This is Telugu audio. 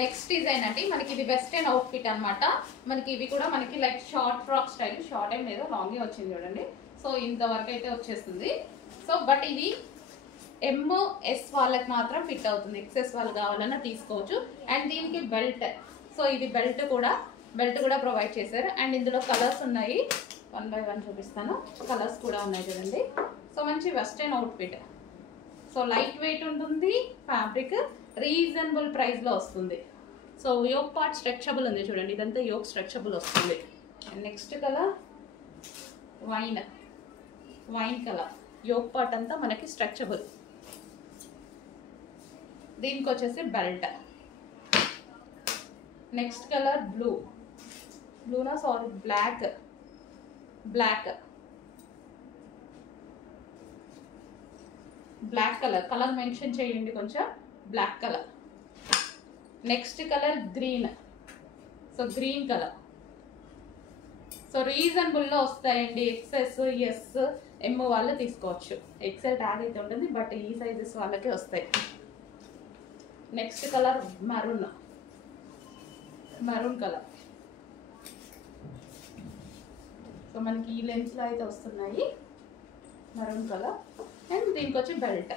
నెక్స్ట్ డిజైన్ అండి, మనకి ఇది వెస్టర్న్ అవుట్ఫిట్ అనమాట. మనకి ఇవి కూడా మనకి like short frock style, short ఏం లేదు లాంగే వచ్చింది చూడండి. సో ఇంతవరకు అయితే వచ్చేస్తుంది. సో బట్ ఇది ఎంఎస్ వాళ్ళకి మాత్రం ఫిట్ అవుతుంది, ఎక్సెస్ వాళ్ళు కావాలన్నా తీసుకోవచ్చు. అండ్ దీనికి బెల్ట్, సో ఇది బెల్ట్ కూడా ప్రొవైడ్ చేశారు. అండ్ ఇందులో కలర్స్ ఉన్నాయి, 1 by 1 చూపిస్తాను. కలర్స్ కూడా ఉన్నాయి చూడండి. సో మంచి western outfit. So light weight ఉంటుంది, ఫ్యాబ్రిక్ రీజనబుల్ ప్రైస్లో వస్తుంది. సో యోక్ పార్ట్ స్ట్రెచబుల్ ఉంది చూడండి, ఇదంతా యోక్ స్ట్రెచబుల్ వస్తుంది. And next colour wine colour, yoke part అంతా మనకి స్ట్రెచబుల్. దీనికి వచ్చేసి బెల్ట్. నెక్స్ట్ కలర్ బ్లూనా సారీ బ్లాక్ కలర్ మెన్షన్ చేయండి కొంచెం, black colour. Next colour green, so green colour. So రీజనబుల్లో వస్తాయండి, ఎక్సెస్ ఎస్ ఎమ్ వాళ్ళు తీసుకోవచ్చు. ఎక్సెల్ ట్యాగ్ అయితే ఉంటుంది, బట్ ఈ సైజెస్ వాళ్ళకే వస్తాయి. Next colour maroon colour. So మనకి ఈ లెన్స్లో అయితే వస్తున్నాయి, మరూన్ కలర్. అండ్ దీనికి వచ్చి బెల్ట్.